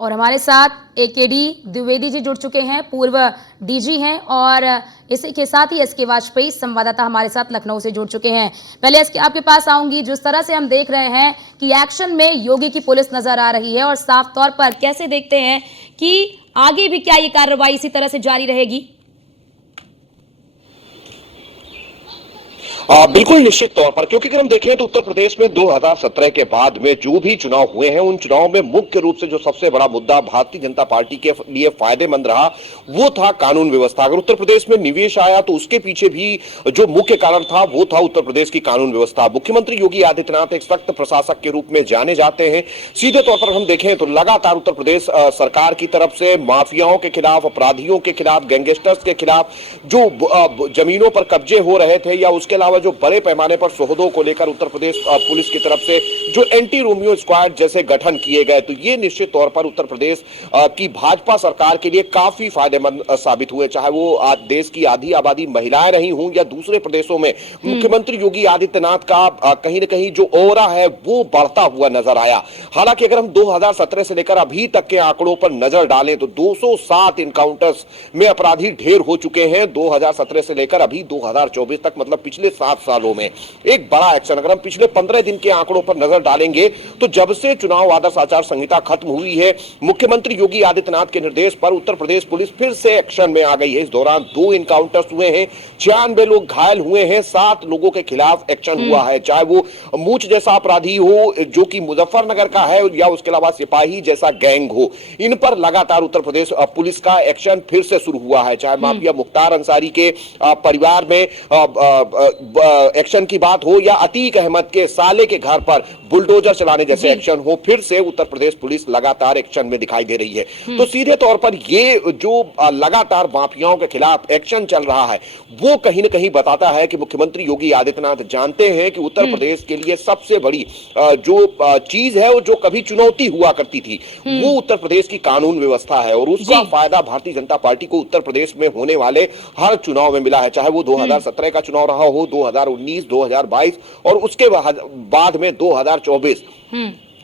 और हमारे साथ एकेडी द्विवेदी जी जुड़ चुके हैं, पूर्व डीजी हैं, और इसी के साथ ही एसके वाजपेयी संवाददाता हमारे साथ लखनऊ से जुड़ चुके हैं। पहले एसके आपके पास आऊंगी। जिस तरह से हम देख रहे हैं कि एक्शन में योगी की पुलिस नजर आ रही है, और साफ तौर पर कैसे देखते हैं कि आगे भी क्या ये कार्रवाई इसी तरह से जारी रहेगी? बिल्कुल निश्चित तौर पर, क्योंकि अगर हम देखें तो उत्तर प्रदेश में 2017 के बाद में जो भी चुनाव हुए हैं, उन चुनाव में मुख्य रूप से जो सबसे बड़ा मुद्दा भारतीय जनता पार्टी के लिए फायदेमंद रहा वो था कानून व्यवस्था। अगर उत्तर प्रदेश में निवेश आया तो उसके पीछे भी जो मुख्य कारण था वो था उत्तर प्रदेश की कानून व्यवस्था। मुख्यमंत्री योगी आदित्यनाथ एक सख्त प्रशासक के रूप में जाने जाते हैं। सीधे तौर पर हम देखें तो लगातार उत्तर प्रदेश सरकार की तरफ से माफियाओं के खिलाफ, अपराधियों के खिलाफ, गैंगस्टर्स के खिलाफ जो जमीनों पर कब्जे हो रहे थे, या उसके अलावा जो बड़े पैमाने पर शोहदों को लेकर उत्तर प्रदेश पुलिस की तरफ से जो एंटी रोमियो स्क्वाड जैसे गठन किए गए, तो ये निश्चित तौर पर उत्तर प्रदेश की भाजपा सरकार के लिए काफी फायदेमंद साबित हुए। चाहे वो आज देश की आधी आबादी महिलाएं रही हों या दूसरे प्रदेशों में, मुख्यमंत्री योगी आदित्यनाथ का कहीं न कहीं जो ऑरा है वो बढ़ता हुआ नजर आया। हालांकि अगर हम 2017 से लेकर अभी तक के आंकड़ों पर नजर डालें तो 207 इनकाउंटर्स में अपराधी ढेर हो चुके हैं 2017 से लेकर अभी 2024 तक, मतलब पिछले 7 सालों में एक बड़ा एक्शन। अगर हम पिछले 15 दिन के आंकड़ों पर नजर डालेंगे तो जब से चुनाव आदर्श आचार संहिता खत्म हुई है, मुख्यमंत्री योगी आदित्यनाथ के निर्देश पर उत्तर प्रदेश पुलिस फिर से एक्शन में आ गई है। इस दौरान 2 इनकाउंटर्स हुए हैं, 96 लोग घायल हुए हैं, 7 लोगों के खिलाफ एक्शन हुआ है, चाहे वो मूंछ जैसा अपराधी हो जो कि मुजफ्फरनगर का है, या उसके अलावा सिपाही जैसा गैंग हो। इन पर लगातार उत्तर प्रदेश पुलिस का एक्शन फिर से शुरू हुआ है। चाहे माफिया मुख्तार अंसारी के परिवार में एक्शन की बात हो, या अतीक अहमद के साले के घर पर बुलडोजर चलाने जैसे एक्शन हो, फिर से उत्तर प्रदेश पुलिस लगातार एक्शन में दिखाई दे रही है। तो सीधे तौर पर ये जो लगातार माफियाओं के खिलाफ एक्शन चल रहा है वो कहीं न कहीं बताता है कि मुख्यमंत्री योगी आदित्यनाथ जानते हैं कि उत्तर प्रदेश के लिए सबसे बड़ी जो चीज है वो जो कभी चुनौती हुआ करती थी वो उत्तर प्रदेश की कानून व्यवस्था है, और उसका फायदा भारतीय जनता पार्टी को उत्तर प्रदेश में होने वाले हर चुनाव में मिला है। चाहे वो 2017 का चुनाव रहा हो, 2019, 2022 और उसके बाद में 2024।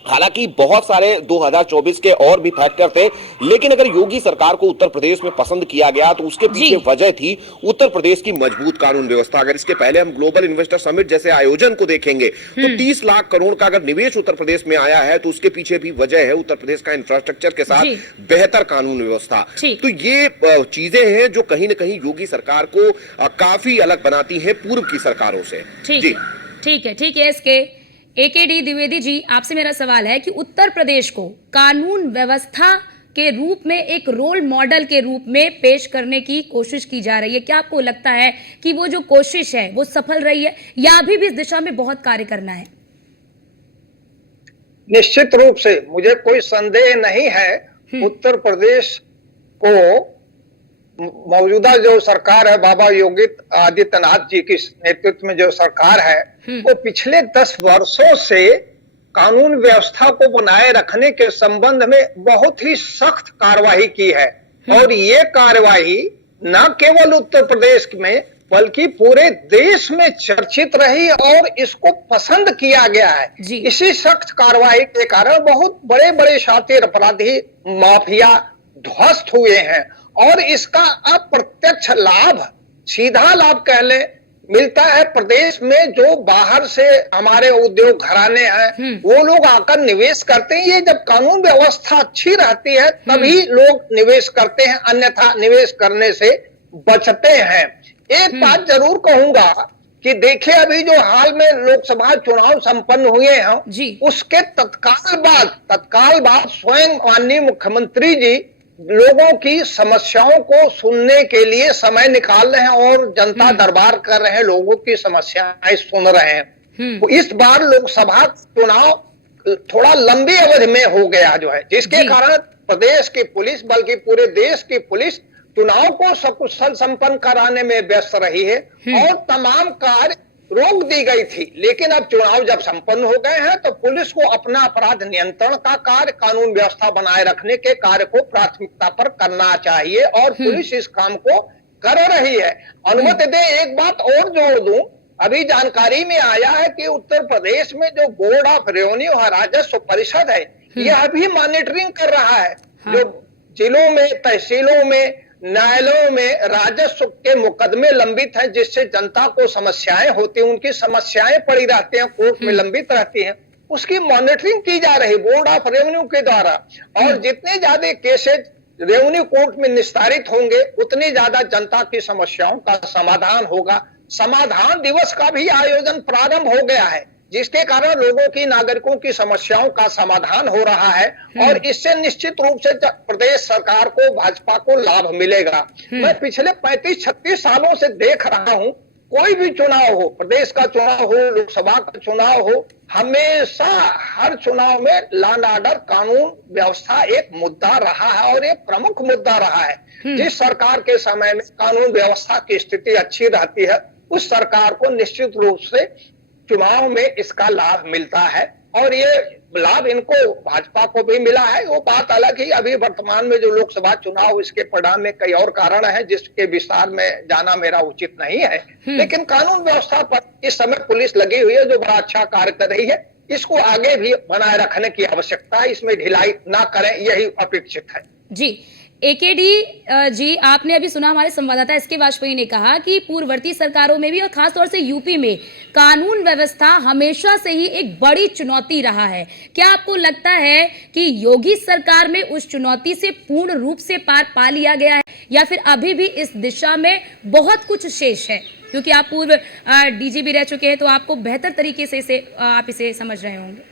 हालांकि बहुत सारे 2024 के और भी फैक्टर थे, लेकिन अगर योगी सरकार को उत्तर प्रदेश में पसंद किया गया तो उसके पीछे वजह थी उत्तर प्रदेश की मजबूत कानून व्यवस्था। अगर इसके पहले हम ग्लोबल इन्वेस्टर समिट जैसे आयोजन को देखेंगे तो 30 लाख करोड़ का अगर निवेश उत्तर प्रदेश में आया है तो उसके पीछे भी वजह है उत्तर प्रदेश का इंफ्रास्ट्रक्चर के साथ बेहतर कानून व्यवस्था। तो ये चीजें हैं जो कहीं ना कहीं योगी सरकार को काफी अलग बनाती है पूर्व की सरकारों से। ठीक है एसके एकेडी द्विवेदी जी, आपसे मेरा सवाल है कि उत्तर प्रदेश को कानून व्यवस्था के रूप में एक रोल मॉडल के रूप में पेश करने की कोशिश की जा रही है। क्या आपको लगता है कि वो जो कोशिश है वो सफल रही है, या अभी भी इस दिशा में बहुत कार्य करना है? निश्चित रूप से मुझे कोई संदेह नहीं है उत्तर प्रदेश को मौजूदा जो सरकार है, बाबा योगी आदित्यनाथ जी की नेतृत्व में जो सरकार है वो पिछले 10 वर्षों से कानून व्यवस्था को बनाए रखने के संबंध में बहुत ही सख्त कार्रवाई की है। और ये कार्रवाई न केवल उत्तर प्रदेश में बल्कि पूरे देश में चर्चित रही और इसको पसंद किया गया है। इसी सख्त कार्रवाई के कारण बहुत बड़े बड़े शातिर अपराधी माफिया ध्वस्त हुए हैं, और इसका अप्रत्यक्ष लाभ, सीधा लाभ कह ले, मिलता है प्रदेश में। जो बाहर से हमारे उद्योग घराने हैं वो लोग आकर निवेश करते हैं। ये जब कानून व्यवस्था अच्छी रहती है तभी लोग निवेश करते हैं, अन्यथा निवेश करने से बचते हैं। एक बात जरूर कहूंगा कि देखिए अभी जो हाल में लोकसभा चुनाव संपन्न हुए हैं उसके तत्काल बाद स्वयं माननीय मुख्यमंत्री जी लोगों की समस्याओं को सुनने के लिए समय निकाल रहे हैं और जनता दरबार कर रहे हैं, लोगों की समस्याएं सुन रहे हैं। तो इस बार लोकसभा चुनाव थोड़ा लंबी अवधि में हो गया जो है, जिसके कारण प्रदेश की पुलिस बल्कि पूरे देश की पुलिस चुनाव को सकुशल संपन्न कराने में व्यस्त रही है और तमाम कार्य रोक दी गई थी। लेकिन अब चुनाव जब संपन्न हो गए हैं तो पुलिस को अपना अपराध नियंत्रण का कार्य, कानून व्यवस्था बनाए रखने के कार्य को प्राथमिकता पर करना चाहिए, और पुलिस इस काम को कर रही है। अनुमति दे एक बात और जोड़ दूं, अभी जानकारी में आया है कि उत्तर प्रदेश में जो बोर्ड ऑफ रेवेन्यू राजस्व परिषद है यह भी मॉनिटरिंग कर रहा है। हाँ। जो जिलों में, तहसीलों में, न्यायालयों में राजस्व के मुकदमे लंबित हैं, जिससे जनता को समस्याएं होती हैं, उनकी समस्याएं पड़ी रहती हैं, कोर्ट में लंबित रहती हैं, उसकी मॉनिटरिंग की जा रही बोर्ड ऑफ रेवेन्यू के द्वारा। और जितने ज्यादा केसेज रेवेन्यू कोर्ट में निस्तारित होंगे, उतनी ज्यादा जनता की समस्याओं का समाधान होगा। समाधान दिवस का भी आयोजन प्रारंभ हो गया है, जिसके कारण लोगों की, नागरिकों की समस्याओं का समाधान हो रहा है और इससे निश्चित रूप से प्रदेश सरकार को, भाजपा को लाभ मिलेगा। मैं पिछले 35-36 सालों से देख रहा हूं, कोई भी चुनाव हो, प्रदेश का चुनाव हो, लोकसभा का चुनाव हो, हमेशा हर चुनाव में लॉ एंड ऑर्डर, कानून व्यवस्था एक मुद्दा रहा है और एक प्रमुख मुद्दा रहा है। जिस सरकार के समय में कानून व्यवस्था की स्थिति अच्छी रहती है, उस सरकार को निश्चित रूप से चुनाव में इसका लाभ मिलता है और ये लाभ इनको, भाजपा को भी मिला है। वो बात अलग ही, अभी वर्तमान में जो लोकसभा चुनाव, इसके परिणाम में कई और कारण हैं जिसके विस्तार में जाना मेरा उचित नहीं है। लेकिन कानून व्यवस्था पर इस समय पुलिस लगी हुई है, जो बड़ा अच्छा कार्य कर रही है। इसको आगे भी बनाए रखने की आवश्यकता है, इसमें ढिलाई ना करें, यही अपेक्षित है। जी, एकेडी जी, आपने अभी सुना हमारे संवाददाता एसके वाजपेयी ने कहा कि पूर्ववर्ती सरकारों में भी और खासतौर से यूपी में कानून व्यवस्था हमेशा से ही एक बड़ी चुनौती रहा है। क्या आपको लगता है कि योगी सरकार में उस चुनौती से पूर्ण रूप से पार पा लिया गया है, या फिर अभी भी इस दिशा में बहुत कुछ शेष है? क्योंकि आप पूर्व डीजीपी रह चुके हैं, तो आपको बेहतर तरीके से आप इसे समझ रहे होंगे।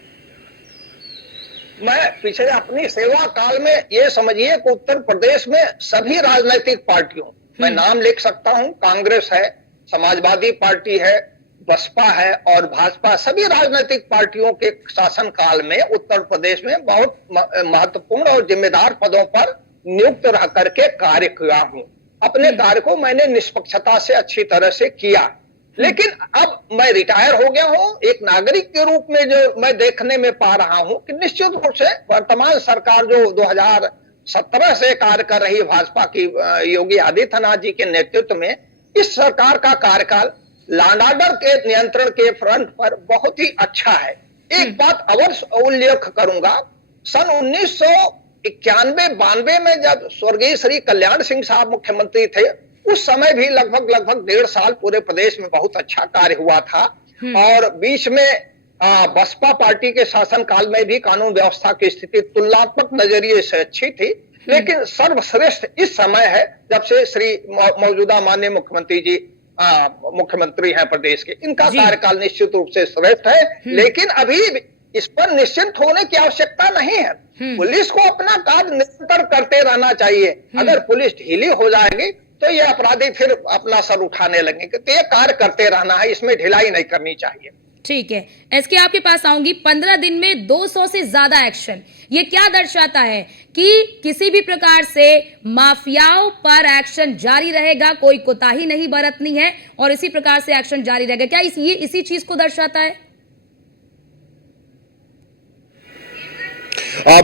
मैं पिछले अपनी सेवा काल में ये समझिए कि उत्तर प्रदेश में सभी राजनीतिक पार्टियों, मैं नाम लिख सकता हूं, कांग्रेस है, समाजवादी पार्टी है, बसपा है और भाजपा, सभी राजनीतिक पार्टियों के शासन काल में उत्तर प्रदेश में बहुत महत्वपूर्ण और जिम्मेदार पदों पर नियुक्त रह करके कार्य किया हूं। अपने कार्य को मैंने निष्पक्षता से अच्छी तरह से किया। लेकिन अब मैं रिटायर हो गया हूं, एक नागरिक के रूप में जो मैं देखने में पा रहा हूं कि निश्चित रूप से वर्तमान सरकार जो 2017 से कार्य कर रही है, भाजपा की, योगी आदित्यनाथ जी के नेतृत्व में, इस सरकार का कार्यकाल लॉ एंड ऑर्डर के नियंत्रण के फ्रंट पर बहुत ही अच्छा है। एक बात अवश्य उल्लेख करूंगा, सन 1991-92 में जब स्वर्गीय श्री कल्याण सिंह साहब मुख्यमंत्री थे, उस समय भी लगभग 1.5 साल पूरे प्रदेश में बहुत अच्छा कार्य हुआ था और बीच में बसपा पार्टी के शासन काल में भी कानून व्यवस्था की स्थिति तुलनात्मक नजरिए से अच्छी थी। लेकिन सर्वश्रेष्ठ इस समय है जब से श्री मौजूदा माननीय मुख्यमंत्री जी मुख्यमंत्री हैं प्रदेश के, इनका कार्यकाल निश्चित रूप से श्रेष्ठ है। लेकिन अभी इस पर निश्चिंत होने की आवश्यकता नहीं है। पुलिस को अपना कार्य निरंतर करते रहना चाहिए। अगर पुलिस ढीली हो जाएगी तो ये अपराधी फिर अपना सर उठाने लगेंगे। तो ये कार्य करते रहना है, इसमें ढिलाई नहीं करनी चाहिए। ठीक है, एसके आपके पास आऊंगी। 15 दिन में 200 से ज्यादा एक्शन, ये क्या दर्शाता है कि किसी भी प्रकार से माफियाओं पर एक्शन जारी रहेगा, कोई कोताही नहीं बरतनी है और इसी प्रकार से एक्शन जारी रहेगा? क्या ये इसी चीज को दर्शाता है?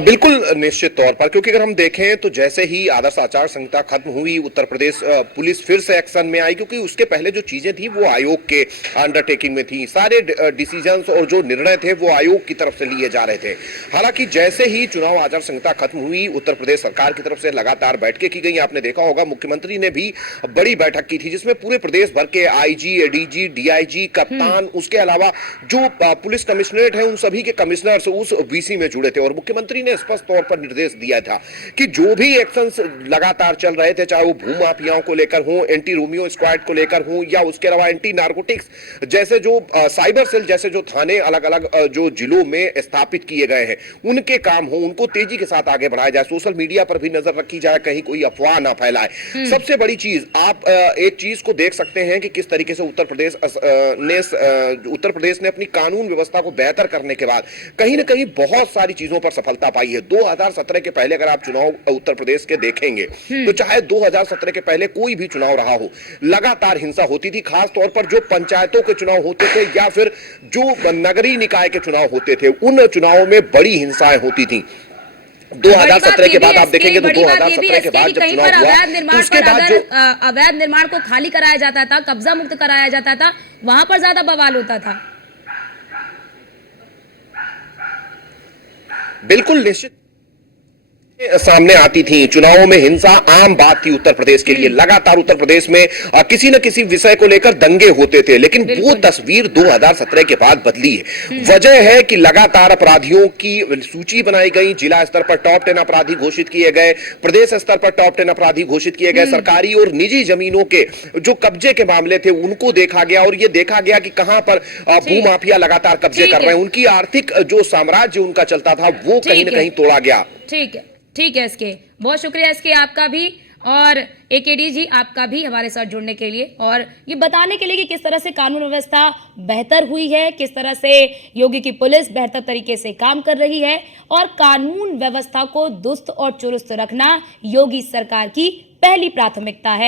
बिल्कुल निश्चित तौर पर, क्योंकि अगर हम देखें तो जैसे ही आदर्श आचार संहिता खत्म हुई, उत्तर प्रदेश पुलिस फिर से एक्शन में आई, क्योंकि उसके पहले जो चीजें थी वो आयोग के अंडरटेकिंग में थी। सारे डिसीजंस और जो निर्णय थे वो आयोग की तरफ से लिए जा रहे थे। हालांकि जैसे ही चुनाव आचार संहिता खत्म हुई, उत्तर प्रदेश सरकार की तरफ से लगातार बैठकें की गई। आपने देखा होगा मुख्यमंत्री ने भी बड़ी बैठक की थी, जिसमें पूरे प्रदेश भर के आईजी, एडीजी, डीआईजी, कप्तान, उसके अलावा जो पुलिस कमिश्नरेट है, उन सभी के कमिश्नर्स उस वीसी में जुड़े थे। और मुख्यमंत्री ने स्पष्ट तौर पर निर्देश दिया था कि जो भी एक्शंस लगातार चल रहे थे, चाहे वो भू माफियाओं को लेकर हो, एंटी रोमियो स्क्वाड को लेकर हो, या उसके अलावा एंटी नार्कोटिक्स जैसे जो साइबर सेल जैसे जो थाने अलग अलग जो जिलों में स्थापित किए गए हैं, उनके काम हो, उनको तेजी के साथ आगे बढ़ाया जाए। सोशल मीडिया पर भी नजर रखी जाए, कहीं कोई अफवाह ना फैलाए। सबसे बड़ी चीज, आप एक चीज को देख सकते हैं कि किस तरीके से उत्तर प्रदेश ने अपनी कानून व्यवस्था को बेहतर करने के बाद कहीं ना कहीं बहुत सारी चीजों पर सफलता पाई है। 2017 के पहले अगर आप चुनाव उत्तर प्रदेश के देखेंगे तो चाहे 2017 के पहले कोई भी चुनाव रहा हो, लगातार हिंसा होती थी। खास तौर पर जो पंचायतों के चुनाव होते थे या फिर जो नगरीय निकाय के चुनाव होते थे, उन चुनावों में बड़ी हिंसाएं होती थी। 2017 के बाद आप देखेंगे तो 2017 के बाद जब चुनाव हुआ तो उसके बाद जो अवैध निर्माण को खाली कराया जाता था, कब्जा मुक्त कराया जाता था, वहां पर ज्यादा बवाल होता था। बिल्कुल निश्चित सामने आती थी। चुनावों में हिंसा आम बात थी उत्तर प्रदेश के लिए। लगातार उत्तर प्रदेश में किसी न किसी विषय को लेकर दंगे होते थे, लेकिन वो तस्वीर 2017 के बाद बदली है। वजह है कि लगातार अपराधियों की सूची बनाई गई, जिला स्तर पर टॉप 10 अपराधी घोषित किए गए, प्रदेश स्तर पर टॉप 10 अपराधी घोषित किए गए, सरकारी और निजी जमीनों के जो कब्जे के मामले थे उनको देखा गया और ये देखा गया कि कहां पर भूमाफिया लगातार कब्जे कर रहे हैं। उनकी आर्थिक जो साम्राज्य उनका चलता था वो कहीं ना कहीं तोड़ा गया। ठीक है एसके, बहुत शुक्रिया एसके आपका भी, और एकेडी जी आपका भी हमारे साथ जुड़ने के लिए और ये बताने के लिए कि किस तरह से कानून व्यवस्था बेहतर हुई है, किस तरह से योगी की पुलिस बेहतर तरीके से काम कर रही है और कानून व्यवस्था को दुरुस्त और चुरुस्त रखना योगी सरकार की पहली प्राथमिकता है।